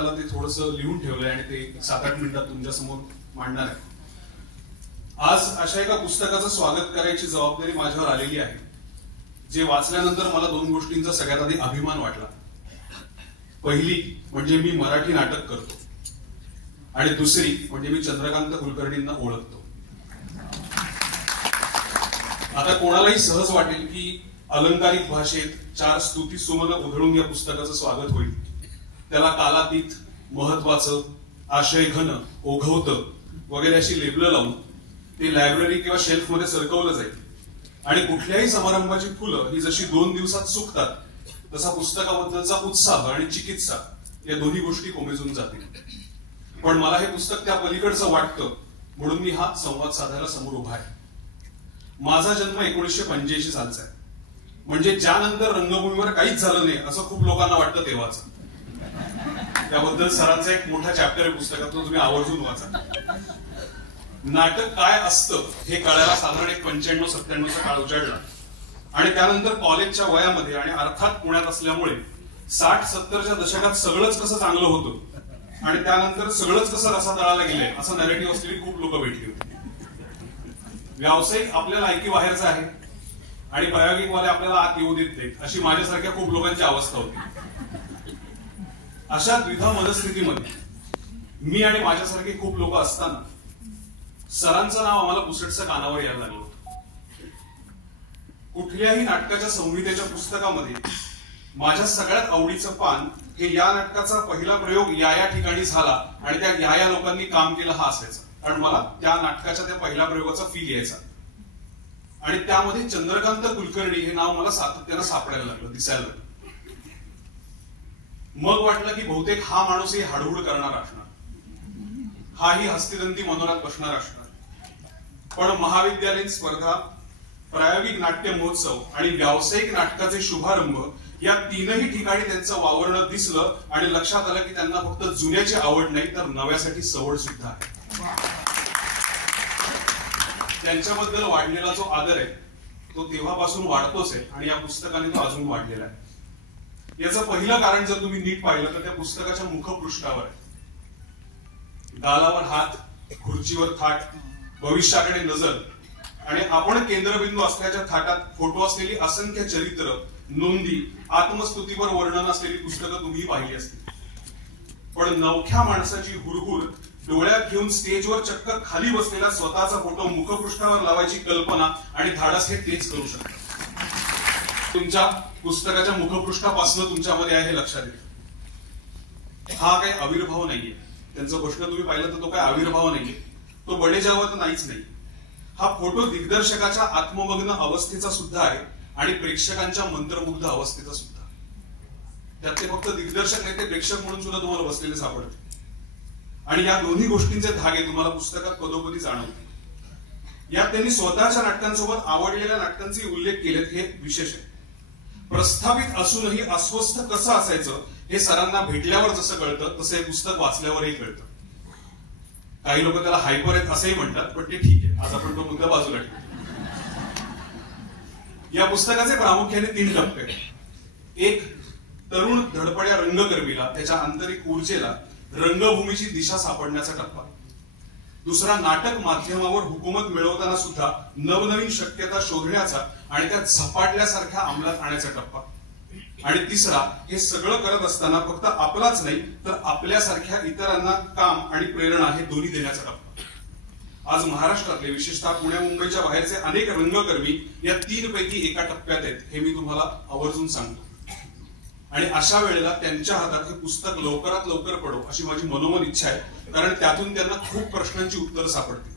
आला ते थोडंसं लिहून ठेवलंय आणि ते 7-8 मिनिटात तुमच्या समोर मांडणार आहे. आज अशा एका पुस्तकाचं स्वागत करायची जबाबदारी माझ्यावर आलेली आहे, जे वाचल्यानंतर मला 2 गोष्टींचा सगळ्यात आधी अभिमान वाटला. पहिली म्हणजे मी मराठी नाटक करतो आणि दुसरी म्हणजे मी चंद्रकांत कुलकर्णींना ओळखतो. आता कोणालाही सहज वाटेल की अलंकारिक भाषेत 4 स्तुती सुमन उधळून या पुस्तकाचं स्वागत होईल. त्याला कालातीत, महत्वाचं, आशय घन, ओघवतं वगैरे अशी लेबलं लावून ते लायब्ररी किंवा शेल्फ मध्ये सरकवलं जाईल आणि कुठल्याही समारंभाची फुलं ही जशी 2 दिवसात सुकतात तसा पुस्तकाबद्दलचा उत्साह आणि चिकित्सा या दोन्ही गोष्टी कोमेजून जातील. पण मला हे पुस्तक त्या पलीकडचं वाटतं म्हणून मी हा संवाद साधायला समोर उभा आहे. माझा जन्म 1985 सालचा आहे, म्हणजे ज्यानंतर रंगभूमीवर काहीच झालं नाही असं खूप लोकांना वाटतं तेव्हाच. त्याबद्दल सरांचा एक मोठा चॅप्टर आहे पुस्तकात, तो तुम्ही आवर्जून वाचा. नाटक काय असतं हे कळायला साधारण 95-97 काळ उजाडला आणि त्यानंतर कॉलेजच्या वयामध्ये आणि अर्थात पुण्यात असल्यामुळे 60-70च्या दशकात सगळंच कसं चांगलं होतं आणि त्यानंतर सगळंच कसं रसातळाला गेलंय असं नॅरेटिव्ह असलेली खूप लोक भेटली होती. व्यावसायिक आपल्याला ऐकी बाहेरचा आहे आणि प्रायोगिकवाले आपल्याला आत येऊ देत नाहीत अशी माझ्यासारख्या खूप लोकांची अवस्था होती. अशा द्विधा मनस्थितीमध्ये मी आणि माझ्यासारखे खूप लोक असताना सरांचं नाव आम्हाला पुसटचं कानावर यायला लागलं होतं. कुठल्याही नाटकाच्या संहितेच्या पुस्तकामध्ये माझ्या सगळ्यात आवडीचं पान हे या नाटकाचा पहिला प्रयोग या ठिकाणी झाला आणि त्या या लोकांनी काम केलं हा असायचा. कारण मला त्या नाटकाच्या त्या पहिल्या प्रयोगाचा फील यायचा आणि त्यामध्ये चंद्रकांत कुलकर्णी हे नाव मला सातत्यानं सापडायला लागलं, दिसायला लागलं. मग वाटलं की बहुतेक हा माणूसही हाडहूड करणार असणार, हाही हस्तिदंती मनोरात बसणार असणार. पण महाविद्यालयीन स्पर्धा, प्रायोगिक नाट्य महोत्सव आणि व्यावसायिक नाटकाचे शुभारंभ या 3ही ठिकाणी त्यांचं वावरणं दिसलं आणि लक्षात आलं की त्यांना फक्त जुन्याची आवड नाही तर नव्यासाठी सवड सुद्धा आहे. त्यांच्याबद्दल वाढलेला जो आदर आहे तो तेव्हापासून वाढतोच आहे आणि या पुस्तकाने तो अजून वाढलेला आहे. याचं पहिलं कारण जर तुम्ही नीट पाहिलं तर त्या पुस्तकाच्या मुखपृष्ठावर आहे. गालावर हात, खुर्चीवर थाट, भविष्याकडे नजर आणि आपण केंद्रबिंदू असल्याच्या थाटात फोटो असलेली असंख्य चरित्र, नोंदी, आत्मस्तुतीवर वर्णन असलेली पुस्तकं तुम्ही पाहिली असतील. पण नवख्या माणसाची हुरहुर डोळ्यात घेऊन स्टेजवर चक्क खाली बसलेला स्वतःचा फोटो मुखपृष्ठावर लावायची कल्पना आणि धाडस हे तेच करू शकतात. तुमच्या पुस्तकाच्या मुखपृष्ठापासून तुमच्यामध्ये आहे हे लक्षात येईल. हा काही आविर्भाव नाहीये. त्यांचा प्रश्न तुम्ही पाहिला तर तो काही आविर्भाव नाहीये, तो बडेजावा तर नाहीच नाही. हा फोटो दिग्दर्शकाच्या आत्ममग्न अवस्थेचा सुद्धा आहे आणि प्रेक्षकांच्या मंत्रमुग्ध अवस्थेचा सुद्धा. त्यात ते फक्त दिग्दर्शक नाही, ते प्रेक्षक म्हणून सुद्धा तुम्हाला बसलेले सापडते आणि या दोन्ही गोष्टींचे धागे तुम्हाला पुस्तकात पदोपदी जाणवते. यात त्यांनी स्वतःच्या नाटकांसोबत आवडलेल्या नाटकांचे उल्लेख केलेत हे विशेष आहे. प्रस्थापित असूनही अस्वस्थ कसं असायचं हे सरांना भेटल्यावर जसं कळतं तसं हे पुस्तक वाचल्यावरही कळतं. काही लोक त्याला हायपर आहेत असंही म्हणतात, पण ते ठीक आहे, आज आपण तो मुद्दा बाजूला ठेवू. या पुस्तकाचे प्रामुख्याने 3 टप्पे आहेत. एक, तरुण धडपड्या रंगकर्मीला त्याच्या आंतरिक ऊर्जेला रंगभूमीची दिशा सापडण्याचा टप्पा. दुसरा, नाटक माध्यमावर हुकूमत मिळवताना सुद्धा नवनवीन शक्यता शोधण्याचा आणि त्या झपाटल्यासारख्या अंमलात आणायचा टप्पा. आणि तिसरा, हे सगळं करत असताना फक्त आपलाच नाही तर आपल्यासारख्या इतरांना काम आणि प्रेरणा हे दोन्ही देण्याचा टप्पा. आज महाराष्ट्रातले, विशेषतः पुण्या मुंबईच्या बाहेरचे अनेक रंगकर्मी या 3 पैकी एका टप्प्यात आहेत हे मी तुम्हाला आवर्जून सांगतो. आणि अशा वेळेला त्यांच्या हातात हे पुस्तक लवकरात लवकर पडो अशी माझी मनोमन इच्छा आहे, कारण त्यातून त्यांना खूप प्रश्नांची उत्तरं सापडतील.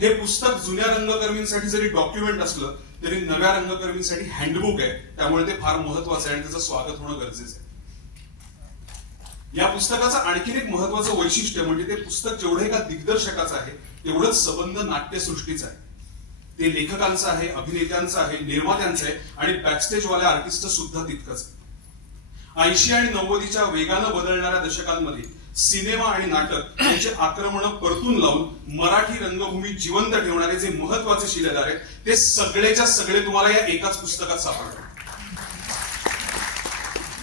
हे पुस्तक जुन्या रंगकर्मींसाठी जरी डॉक्युमेंट असलं तरी नव्या रंगकर्मींसाठी हँडबुक आहे, त्यामुळे ते फार महत्वाचं आहे आणि त्याचं स्वागत होणं गरजेचं आहे. या पुस्तकाचं आणखीन एक महत्वाचं वैशिष्ट्य म्हणजे ते पुस्तक जेवढे एका दिग्दर्शकाचं आहे तेवढंच संबंध नाट्यसृष्टीचं आहे. ते लेखकांचं आहे, अभिनेत्यांचं आहे, निर्मात्यांचं आहे आणि बॅकस्टेजवाल्या आर्टिस्ट सुद्धा तितकंच आहे. 80 आणि 90च्या वेगानं बदलणाऱ्या दशकांमध्ये सिनेमा आणि नाटक यांचे आक्रमण परतून लावून मराठी रंगभूमी जिवंत ठेवणारे जे महत्वाचे शिलेदार आहेत ते सगळेच्या सगळे तुम्हाला या एकाच पुस्तकात सापडतात.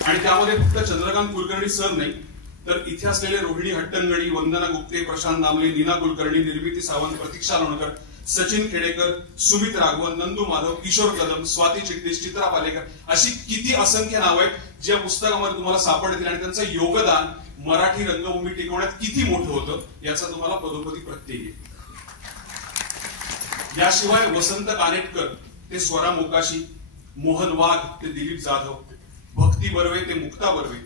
आणि त्यामध्ये फक्त चंद्रकांत कुलकर्णी सर नाही तर इथे असलेले रोहिणी हट्टंगडी, वंदना गुप्ते, प्रशांत दामले, नीना कुलकर्णी, निर्मिती सावंत, प्रतीक्षा लोणकर, सचिन खेडेकर, सुमित राघवन, नंदू माधव, किशोर कदम, स्वाती चिटणीस, चित्रा पालेकर, अशी किती असंख्य नावं आहेत ज्या पुस्तकामध्ये तुम्हाला सापडतील आणि त्यांचं योगदान मराठी रंगभूमी टिकवण्यात किती मोठं होतं याचा तुम्हाला पदोपदी प्रत्यय येईल. याशिवाय वसंत कानेटकर ते स्वरा मोकाशी, मोहन वाघ ते दिलीप जाधव, भक्ती बर्वे ते मुक्ता बर्वे,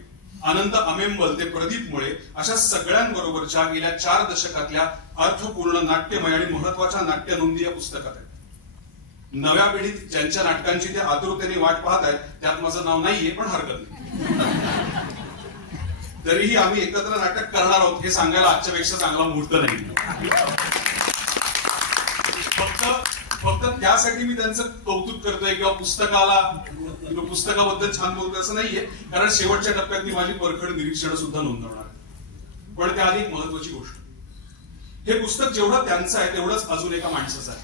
आनंद अमेंबल ते प्रदीप मुळे, अशा सगळ्यांबरोबरच्या गेल्या 4 दशकातल्या अर्थपूर्ण नाट्यमय आणि महत्वाच्या नाट्य नोंदी या पुस्तकात आहेत. नव्या पिढीत ज्यांच्या नाटकांची ते आतुरतेने वाट पाहत आहेत त्यात माझं नाव नाहीये, पण हरकत नाही. तरीही आम्ही एकत्र नाटक करणार आहोत हे सांगायला आजच्यापेक्षा चांगला मुहूर्त नाही. फक्त त्यासाठी मी त्यांचं कौतुक करतोय किंवा पुस्तकाबद्दल छान बोलतोय असं नाहीये, कारण शेवटच्या टप्प्यात मी माझी परखड निरीक्षण सुद्धा नोंदवणार. पण त्याआधी एक महत्वाची गोष्ट, हे पुस्तक जेवढं त्यांचं आहे तेवढंच अजून एका माणसाचं आहे,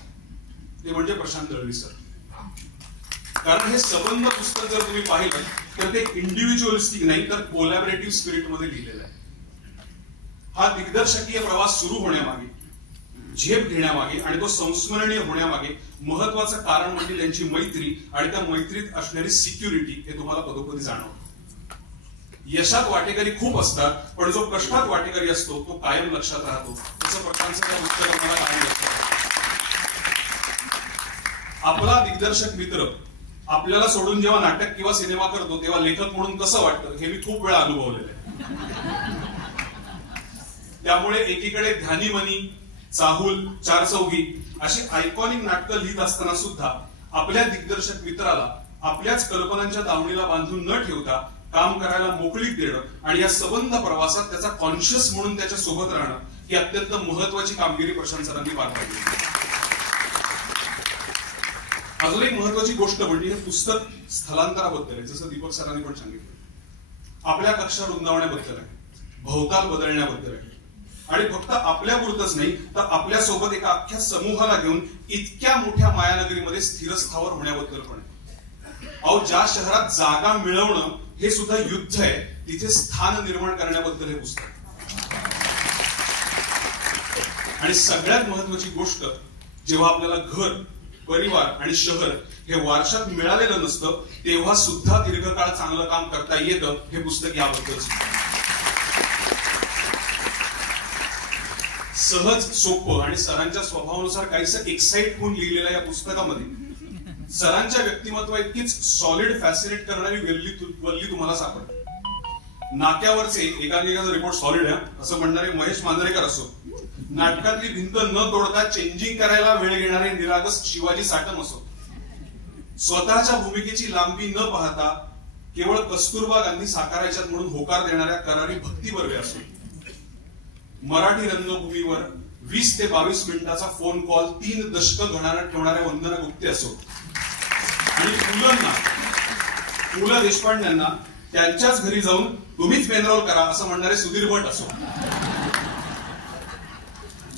ते म्हणजे प्रशांत दळवी सर. कारण हे सबंध पुस्तक जर तुम्ही पाहिलं तर ते इंडिव्हिज्युअलिस्टिक नाही तर कोलॅबरेटिव्ह स्पिरिट मध्ये लिहिलेलं आहे. हा दिग्दर्शकीय प्रवास सुरू होण्यामागे, झेप घेण्यामागे आणि तो संस्मरणीय होण्यामागे महत्वाचं कारण म्हणजे त्यांची मैत्री आणि त्या मैत्रीत असणारी सिक्युरिटी हे तुम्हाला पदोपदी जाणवतं. यशात वाटेकरी खूप असतात, पण जो कष्टात वाटेकरी असतो तो कायम लक्षात राहतो. त्याचं प्रशांतचं त्या पुस्तकात मला कायम लक्षात. आपला दिग्दर्शक मित्र आपल्याला सोडून जेव्हा नाटक किंवा सिनेमा करतो तेव्हा लेखक म्हणून कसं वाटतं हे मी खूप वेळा अनुभवलेलं आहे. त्यामुळे एकीकडे ध्यानीमनी, चाहूल, चार चौघी अशी आयकॉनिक नाटकं लिहित असताना सुद्धा आपल्या दिग्दर्शक मित्राला आपल्याच कल्पनांच्या दावणीला बांधून न ठेवता काम करायला मोकळीक देणं आणि या सबंध प्रवासात त्याचा कॉन्शियस म्हणून त्याच्या सोबत राहणं ही अत्यंत महत्वाची कामगिरी प्रशांत सरांनी पार पाडली. अजून एक महत्वाची गोष्ट म्हणजे हे पुस्तक स्थलांतराबद्दल आहे, जसं दीपक सरांनी पण सांगितलं. आपल्या कक्षा रुंदावण्याबद्दल आहे, भवताल बदलण्याबद्दल आहे आणि फक्त आपल्यापुरतच नाही तर आपल्या सोबत एका अख्ख्या समूहाला घेऊन इतक्या मोठ्या मायानगरीमध्ये स्थिरस्थावर होण्याबद्दल पण आहे. अहो, ज्या शहरात जागा मिळवणं हे सुद्धा युद्ध आहे, तिथे स्थान निर्माण करण्याबद्दल हे पुस्तक. आणि सगळ्यात महत्वाची गोष्ट, जेव्हा आपल्याला घर, परिवार आणि शहर हे वारशात मिळालेलं नसतं तेव्हा सुद्धा दीर्घकाळ चांगलं काम करता येतं हे पुस्तक याबद्दल. सहज, सोपं आणि सरांच्या स्वभावानुसार काहीसं एक्साइट होऊन लिहिलेल्या या पुस्तकामध्ये सरांच्या व्यक्तिमत्व इतकीच सॉलिड फॅसिनेट करणारी वल्ली तुम्हाला सापडते. नाक्यावरचे एकाचा रिपोर्ट सॉलिड आहे असं म्हणणारे महेश मांजरेकर असो, नाटकातली भिंत न तोडता चेंजिंग करायला वेळ घेणारे निरागस शिवाजी साटम असो, स्वतःच्या भूमिकेची लांबी न पाहता केवळ कस्तुरबा गांधी साकारायच्यात म्हणून होकार देणाऱ्या करारी भक्ती बर्वे असो, मराठी रंगभूमीवर 20 ते 22 मिनिटाचा फोन कॉल 3 दशकं ठेवणाऱ्या वंदना गुप्ते असो, आणि पु ल देशपांड्यांना त्यांच्याच घरी जाऊन तुम्हीच पेनरोल करा असं म्हणणारे सुधीर भट असो,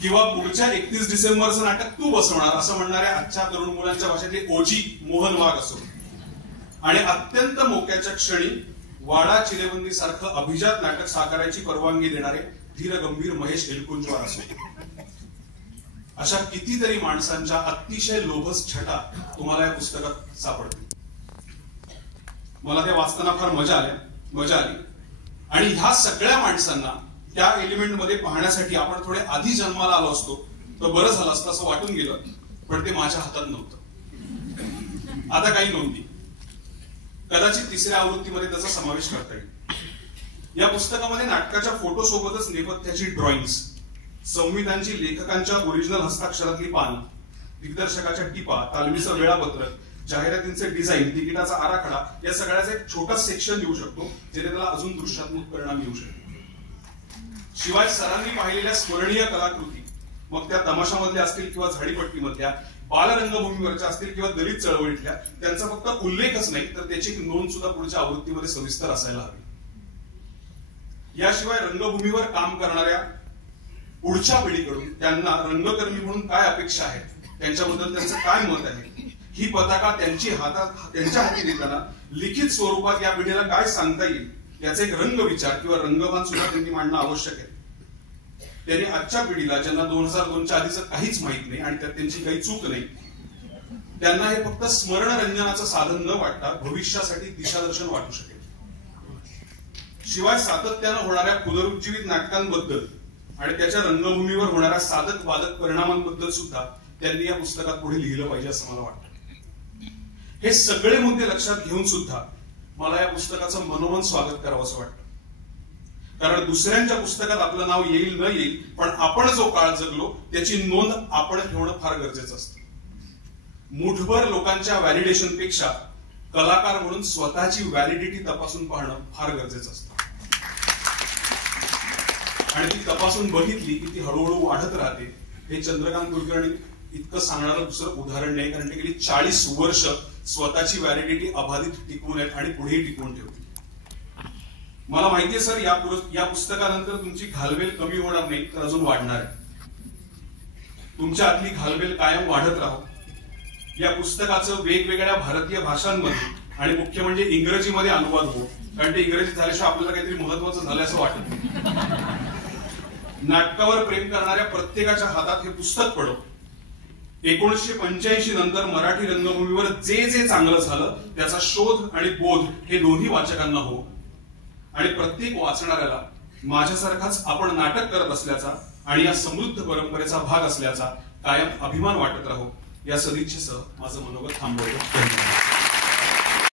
किंवा पुढच्या 31 डिसेंबरचं नाटक तू बसवणार असं म्हणणाऱ्या आजच्या तरुण मुलांच्या भाषेतले ओजी मोहन वाघ असो, आणि अत्यंत मोक्याच्या क्षणी वाडा चिरेबंदी सारखं अभिजात नाटक साकारायची परवानगी देणारे धीर गंभीर महेश एलकुंचवार असो, अशा कितीतरी माणसांच्या अतिशय लोभस छटा तुम्हाला या पुस्तकात सापडतील. मला ते वाचताना फार मजा आली आणि ह्या सगळ्या माणसांना त्या एलिमेंट मध्ये पाहण्यासाठी आपण थोडे आधी जन्माला आलो असतो तर बरं झालं असतं असं वाटून गेलं, पण ते माझ्या हातात नव्हतं. आता काही नोंदी, कदाचित 3ऱ्या आवृत्तीमध्ये त्याचा समावेश करता येईल. या पुस्तकामध्ये नाटकाच्या फोटो सोबतच नेपथ्याची ड्रॉइंग्स, संविधानची लेखकांच्या ओरिजिनल हस्ताक्षरातली पानं, दिग्दर्शकाच्या टिपा, तालमीचं वेळापत्रक, जाहिरातींचे डिझाईन, तिकिटाचा आराखडा या सगळ्याचा एक छोटा सेक्शन देऊ शकतो जेणे त्याला अजून दृश्यात्मक परिणाम येऊ शकतो. शिवाय सरांनी पाहिलेल्या स्मरणीय कलाकृती, मग त्या तमाशामधल्या असतील किंवा झाडीपट्टीमधल्या, बालरंगभूमीवरच्या असतील किंवा दलित चळवळीतल्या, त्यांचा फक्त उल्लेखच नाही तर त्याची नोंद सुद्धा पुढच्या आवृत्तीमध्ये सविस्तर असायला हवी. याशिवाय रंगभूमीवर काम करणाऱ्या पुढच्या पिढीकडून त्यांना रंगकर्मी म्हणून काय अपेक्षा आहेत, त्यांच्याबद्दल त्यांचं काय मत आहे, ही पताका त्यांच्या हाती देताना लिखित स्वरूपात या पिढीला काय सांगता येईल याचा एक रंगविचार किंवा रंगभान सुद्धा त्यांनी मांडणं आवश्यक आहे. त्यांनी आजच्या पिढीला, ज्यांना 2002च्या आधीचं काहीच माहित नाही आणि त्यात त्यांची काही चूक नाही, त्यांना हे फक्त स्मरणरंजनाचं साधन न वाटता भविष्यासाठी दिशादर्शन वाटू शकेल. शिवाय सातत्यानं होणाऱ्या पुनरुज्जीवित नाटकांबद्दल आणि त्याच्या रंगभूमीवर होणाऱ्या साधक वादक परिणामांबद्दल सुद्धा त्यांनी या पुस्तकात पुढे लिहिलं पाहिजे असं मला वाटतं. हे सगळे मुद्दे लक्षात घेऊन सुद्धा मला या पुस्तकाचं मनोमन स्वागत करावं असं वाटतं. कारण दुसऱ्यांच्या पुस्तकात आपलं नाव येईल न येईल, पण आपण जो काळ जगलो त्याची नोंद आपण ठेवणं फार गरजेचं असतं. मुठभर लोकांच्या व्हॅलिडेशन पेक्षा कलाकार म्हणून स्वतःची व्हॅलिडिटी तपासून पाहणं फार गरजेचं असतं. आणि ती तपासून बघितली की ती हळूहळू वाढत राहते. हे चंद्रकांत कुलकर्णी इतकं सांगणारं दुसरं उदाहरण नाही, कारण ते गेली 40 वर्ष स्वतःची व्हॅलिडिटी अबाधित टिकवून आहेत आणि पुढेही टिकवून ठेवतील. मला माहितीये सर, या पुस्तकानंतर तुमची घालवेल कमी होणार नाही, तर अजून वाढणार आहे. तुमच्या आतली घालवेल कायम वाढत राहो. या पुस्तकाचं वेगवेगळ्या भारतीय भाषांमध्ये आणि मुख्य म्हणजे इंग्रजीमध्ये अनुवाद हो, कारण ते इंग्रजी झाल्याशिवाय आपल्याला काहीतरी महत्वाचं झालं असं वाटत. नाटकावर प्रेम करणाऱ्या प्रत्येकाच्या हातात हे पुस्तक पडो. 1985 नंतर मराठी रंगभूमीवर जे जे चांगलं झालं त्याचा शोध आणि बोध हे दोन्ही वाचकांना हो. आणि प्रत्येक वाचणाऱ्याला माझ्यासारखाच आपण नाटक करत असल्याचा आणि या समृद्ध परंपरेचा भाग असल्याचा कायम अभिमान वाटत राहो. या सदिच्छेसह माझं मनोगत थांबवतो. धन्यवाद.